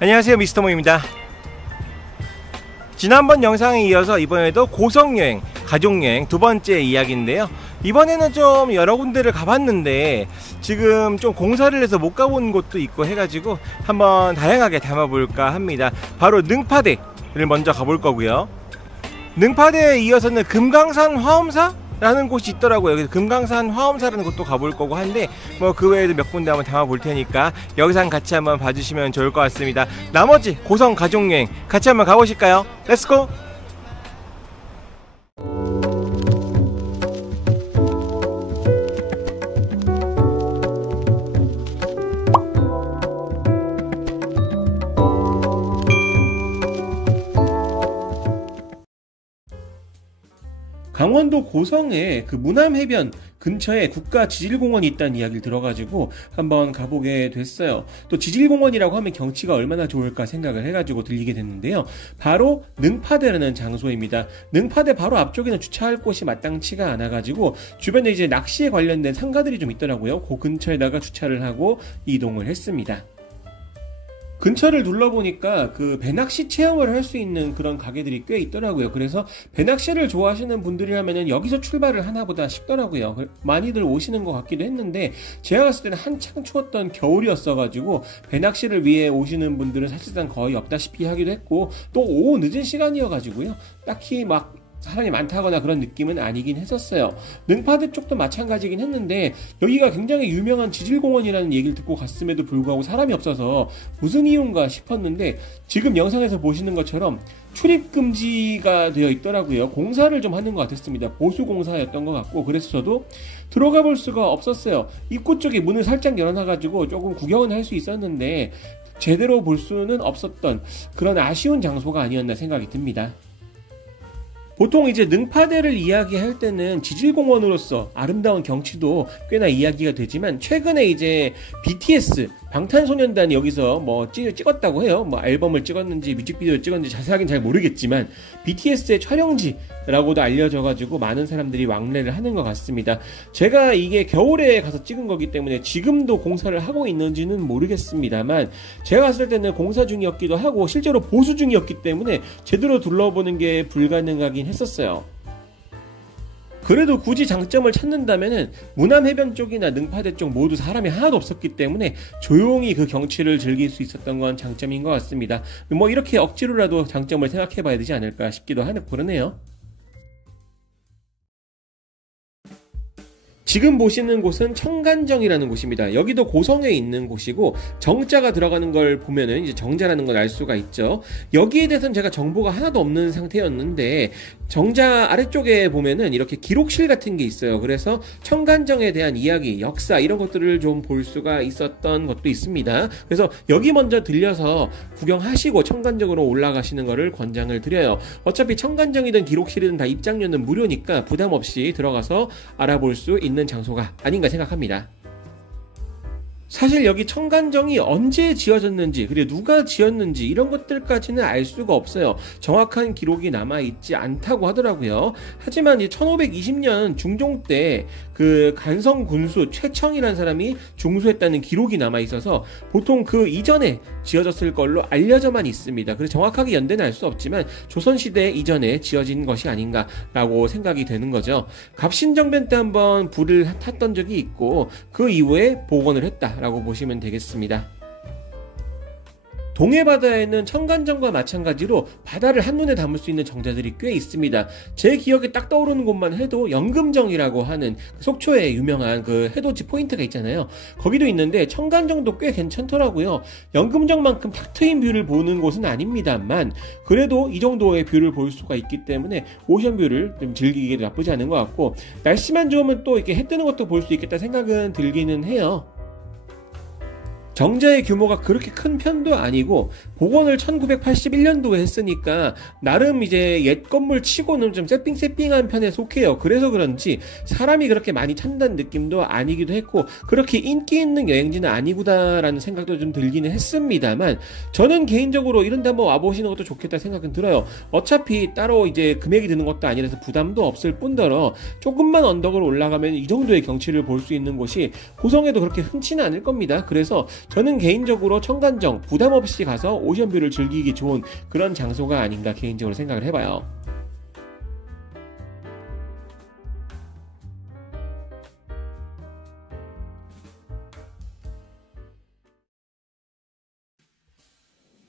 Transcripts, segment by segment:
안녕하세요, 미스터모입니다. 지난번 영상에 이어서 이번에도 고성여행, 가족여행 두 번째 이야기인데요. 이번에는 좀 여러 군데를 가봤는데 지금 좀 공사를 해서 못 가본 곳도 있고 해가지고 한번 다양하게 담아볼까 합니다. 바로 능파대를 먼저 가볼 거고요. 능파대에 이어서는 금강산 화엄사? 라는 곳이 있더라고요. 그래서 금강산 화엄사라는 곳도 가볼 거고 한데 뭐 그 외에도 몇 군데 한번 담아 볼 테니까 영상 같이 한번 봐주시면 좋을 것 같습니다. 나머지 고성 가족여행 같이 한번 가보실까요? 렛츠고! 강원도 고성에 그 무남해변 근처에 국가지질공원이 있다는 이야기를 들어가지고 한번 가보게 됐어요. 또 지질공원이라고 하면 경치가 얼마나 좋을까 생각을 해가지고 들리게 됐는데요. 바로 능파대라는 장소입니다. 능파대 바로 앞쪽에는 주차할 곳이 마땅치가 않아가지고 주변에 이제 낚시에 관련된 상가들이 좀 있더라고요. 그 근처에다가 주차를 하고 이동을 했습니다. 근처를 둘러보니까 그 배낚시 체험을 할 수 있는 그런 가게들이 꽤 있더라고요. 그래서 배낚시를 좋아하시는 분들이라면 여기서 출발을 하나 보다 싶더라고요. 많이들 오시는 것 같기도 했는데 제가 갔을 때는 한창 추웠던 겨울이었어가지고 배낚시를 위해 오시는 분들은 사실상 거의 없다시피 하기도 했고 또 오후 늦은 시간이어가지고요. 딱히 막 사람이 많다거나 그런 느낌은 아니긴 했었어요. 능파대 쪽도 마찬가지긴 했는데 여기가 굉장히 유명한 지질공원이라는 얘기를 듣고 갔음에도 불구하고 사람이 없어서 무슨 이유인가 싶었는데 지금 영상에서 보시는 것처럼 출입금지가 되어 있더라고요. 공사를 좀 하는 것 같았습니다. 보수공사였던 것 같고 그래서 저도 들어가 볼 수가 없었어요. 입구 쪽에 문을 살짝 열어놔가지고 조금 구경은 할 수 있었는데 제대로 볼 수는 없었던 그런 아쉬운 장소가 아니었나 생각이 듭니다. 보통 이제 능파대를 이야기할 때는 지질공원으로서 아름다운 경치도 꽤나 이야기가 되지만 최근에 이제 BTS 방탄소년단이 여기서 뭐 찍었다고 해요. 뭐 앨범을 찍었는지 뮤직비디오를 찍었는지 자세하게는 잘 모르겠지만 BTS의 촬영지라고도 알려져가지고 많은 사람들이 왕래를 하는 것 같습니다. 제가 이게 겨울에 가서 찍은 거기 때문에 지금도 공사를 하고 있는지는 모르겠습니다만 제가 갔을 때는 공사 중이었기도 하고 실제로 보수 중이었기 때문에 제대로 둘러보는 게 불가능하긴 했었어요. 그래도 굳이 장점을 찾는다면은 무남해변 쪽이나 능파대 쪽 모두 사람이 하나도 없었기 때문에 조용히 그 경치를 즐길 수 있었던 건 장점인 것 같습니다. 뭐 이렇게 억지로라도 장점을 생각해 봐야 되지 않을까 싶기도 하고 그러네요. 지금 보시는 곳은 청간정이라는 곳입니다. 여기도 고성에 있는 곳이고 정자가 들어가는 걸 보면은 이제 정자라는 걸 알 수가 있죠. 여기에 대해서는 제가 정보가 하나도 없는 상태였는데 정자 아래쪽에 보면은 이렇게 기록실 같은 게 있어요. 그래서 청간정에 대한 이야기, 역사 이런 것들을 좀 볼 수가 있었던 것도 있습니다. 그래서 여기 먼저 들려서 구경하시고 청간정으로 올라가시는 거를 권장을 드려요. 어차피 청간정이든 기록실이든 다 입장료는 무료니까 부담 없이 들어가서 알아볼 수 있는 장소가 아닌가 생각합니다. 사실 여기 청간정이 언제 지어졌는지 그리고 누가 지었는지 이런 것들까지는 알 수가 없어요. 정확한 기록이 남아있지 않다고 하더라고요. 하지만 1520년 중종 때 그 간성 군수 최청이라는 사람이 중수했다는 기록이 남아있어서 보통 그 이전에 지어졌을 걸로 알려져만 있습니다. 그래서 정확하게 연대는 알 수 없지만 조선시대 이전에 지어진 것이 아닌가라고 생각이 되는 거죠. 갑신정변 때 한번 불을 탔던 적이 있고 그 이후에 복원을 했다 라고 보시면 되겠습니다. 동해바다에는 청간정과 마찬가지로 바다를 한눈에 담을 수 있는 정자들이 꽤 있습니다. 제 기억에 딱 떠오르는 곳만 해도 연금정이라고 하는 속초에 유명한 그 해돋이 포인트가 있잖아요. 거기도 있는데 청간정도 꽤 괜찮더라고요. 연금정만큼 탁 트인 뷰를 보는 곳은 아닙니다만 그래도 이 정도의 뷰를 볼 수가 있기 때문에 오션뷰를 좀 즐기기도 나쁘지 않은 것 같고 날씨만 좋으면 또 이렇게 해 뜨는 것도 볼 수 있겠다 생각은 들기는 해요. 정자의 규모가 그렇게 큰 편도 아니고 복원을 1981년도에 했으니까 나름 이제 옛 건물 치고는 좀 세핑한 편에 속해요. 그래서 그런지 사람이 그렇게 많이 찬다는 느낌도 아니기도 했고 그렇게 인기 있는 여행지는 아니구나라는 생각도 좀 들기는 했습니다만 저는 개인적으로 이런 데 한번 와보시는 것도 좋겠다 생각은 들어요. 어차피 따로 이제 금액이 드는 것도 아니라서 부담도 없을 뿐더러 조금만 언덕을 올라가면 이 정도의 경치를 볼 수 있는 곳이 고성에도 그렇게 흔치는 않을 겁니다. 그래서 저는 개인적으로 청간정 부담 없이 가서 오션뷰를 즐기기 좋은 그런 장소가 아닌가 개인적으로 생각을 해봐요.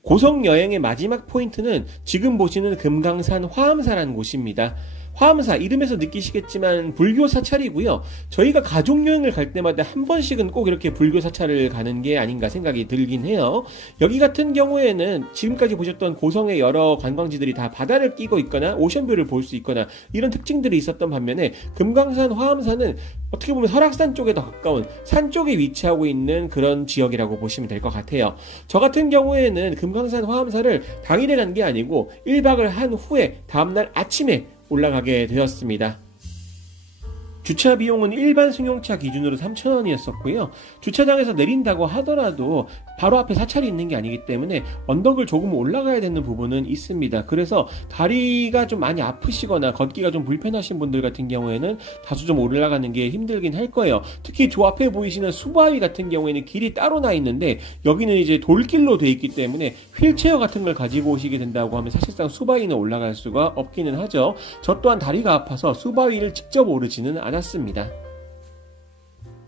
고성 여행의 마지막 포인트는 지금 보시는 금강산 화암사라는 곳입니다. 화암사 이름에서 느끼시겠지만 불교 사찰이고요. 저희가 가족여행을 갈 때마다 한 번씩은 꼭 이렇게 불교 사찰을 가는 게 아닌가 생각이 들긴 해요. 여기 같은 경우에는 지금까지 보셨던 고성의 여러 관광지들이 다 바다를 끼고 있거나 오션뷰를 볼 수 있거나 이런 특징들이 있었던 반면에 금강산 화암사는 어떻게 보면 설악산 쪽에 더 가까운 산 쪽에 위치하고 있는 그런 지역이라고 보시면 될 것 같아요. 저 같은 경우에는 금강산 화암사를 당일에 간 게 아니고 1박을 한 후에 다음날 아침에 올라가게 되었습니다. 주차 비용은 일반 승용차 기준으로 3,000원이었었고요. 주차장에서 내린다고 하더라도 바로 앞에 사찰이 있는 게 아니기 때문에 언덕을 조금 올라가야 되는 부분은 있습니다. 그래서 다리가 좀 많이 아프시거나 걷기가 좀 불편하신 분들 같은 경우에는 다소 좀 올라가는 게 힘들긴 할 거예요. 특히 저 앞에 보이시는 수바위 같은 경우에는 길이 따로 나 있는데 여기는 이제 돌길로 돼 있기 때문에 휠체어 같은 걸 가지고 오시게 된다고 하면 사실상 수바위는 올라갈 수가 없기는 하죠. 저 또한 다리가 아파서 수바위를 직접 오르지는 않았습니다.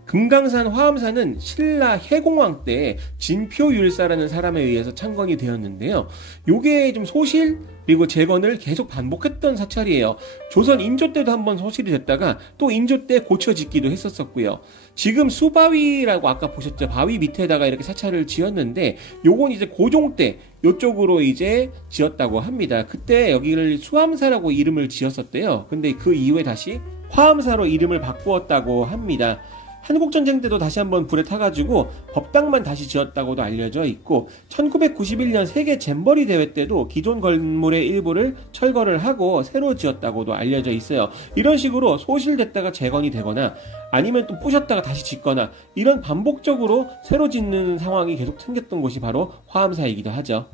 금강산 화암사는 신라 해공왕 때 진표율사라는 사람에 의해서 창건이 되었는데요. 요게 좀 소실 그리고 재건을 계속 반복했던 사찰이에요. 조선 인조 때도 한번 소실이 됐다가 또 인조 때 고쳐짓기도 했었고요. 지금 수바위라고 아까 보셨죠? 바위 밑에다가 이렇게 사찰을 지었는데 요건 이제 고종 때 요쪽으로 이제 지었다고 합니다. 그때 여기를 수암사라고 이름을 지었었대요. 근데 그 이후에 다시 화암사로 이름을 바꾸었다고 합니다. 한국전쟁 때도 다시 한번 불에 타가지고 법당만 다시 지었다고도 알려져 있고 1991년 세계 잼버리 대회 때도 기존 건물의 일부를 철거를 하고 새로 지었다고도 알려져 있어요. 이런 식으로 소실됐다가 재건이 되거나 아니면 또 부셨다가 다시 짓거나 이런 반복적으로 새로 짓는 상황이 계속 생겼던 곳이 바로 화암사이기도 하죠.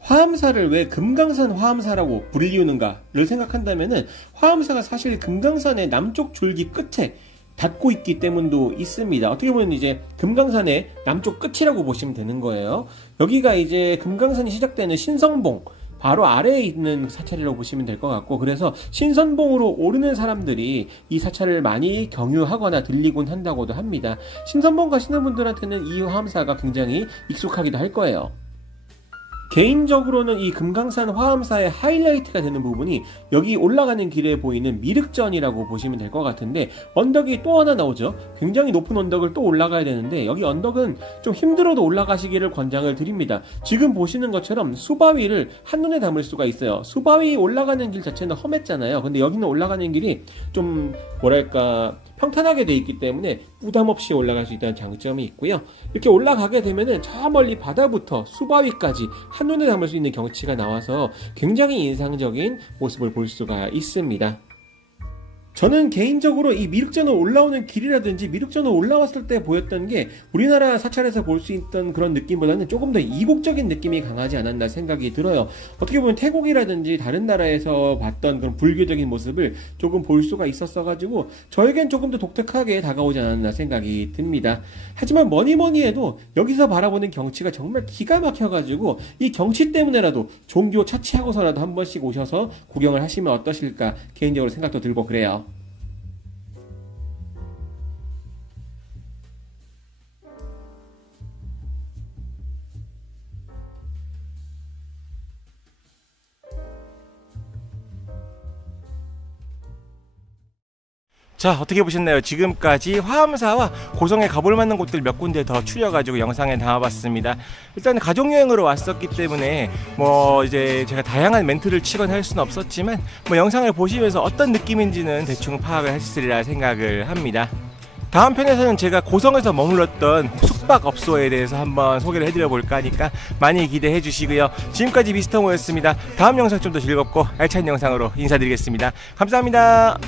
화암사를 왜 금강산 화암사라고 불리우는가를 생각한다면은 화암사가 사실 금강산의 남쪽 줄기 끝에 닿고 있기 때문도 있습니다. 어떻게 보면 이제 금강산의 남쪽 끝이라고 보시면 되는 거예요. 여기가 이제 금강산이 시작되는 신선봉 바로 아래에 있는 사찰이라고 보시면 될 것 같고, 그래서 신선봉으로 오르는 사람들이 이 사찰을 많이 경유하거나 들리곤 한다고도 합니다. 신선봉 가시는 분들한테는 이 화암사가 굉장히 익숙하기도 할 거예요. 개인적으로는 이 금강산 화암사의 하이라이트가 되는 부분이 여기 올라가는 길에 보이는 미륵전이라고 보시면 될 것 같은데, 언덕이 또 하나 나오죠. 굉장히 높은 언덕을 또 올라가야 되는데 여기 언덕은 좀 힘들어도 올라가시기를 권장을 드립니다. 지금 보시는 것처럼 수바위를 한눈에 담을 수가 있어요. 수바위 올라가는 길 자체는 험했잖아요. 근데 여기는 올라가는 길이 좀 뭐랄까 평탄하게 돼 있기 때문에 부담 없이 올라갈 수 있다는 장점이 있고요. 이렇게 올라가게 되면은 저 멀리 바다부터 수바위까지 한눈에 담을 수 있는 경치가 나와서 굉장히 인상적인 모습을 볼 수가 있습니다. 저는 개인적으로 이 미륵전을 올라오는 길이라든지 미륵전을 올라왔을 때 보였던 게 우리나라 사찰에서 볼 수 있던 그런 느낌보다는 조금 더 이국적인 느낌이 강하지 않았나 생각이 들어요. 어떻게 보면 태국이라든지 다른 나라에서 봤던 그런 불교적인 모습을 조금 볼 수가 있었어가지고 저에겐 조금 더 독특하게 다가오지 않았나 생각이 듭니다. 하지만 뭐니 해도 여기서 바라보는 경치가 정말 기가 막혀가지고 이 경치 때문에라도 종교 차치하고서라도 한 번씩 오셔서 구경을 하시면 어떠실까 개인적으로 생각도 들고 그래요. 자, 어떻게 보셨나요? 지금까지 화암사와 고성에 가볼 만한 곳들 몇 군데 더 추려가지고 영상에 담아봤습니다. 일단 가족여행으로 왔었기 때문에 뭐 이제 제가 다양한 멘트를 치거나 할 수는 없었지만 뭐 영상을 보시면서 어떤 느낌인지는 대충 파악을 하시리라 생각을 합니다. 다음 편에서는 제가 고성에서 머물렀던 숙박업소에 대해서 한번 소개를 해드려 볼까 하니까 많이 기대해 주시고요. 지금까지 미스터모였습니다. 다음 영상 좀 더 즐겁고 알찬 영상으로 인사드리겠습니다. 감사합니다.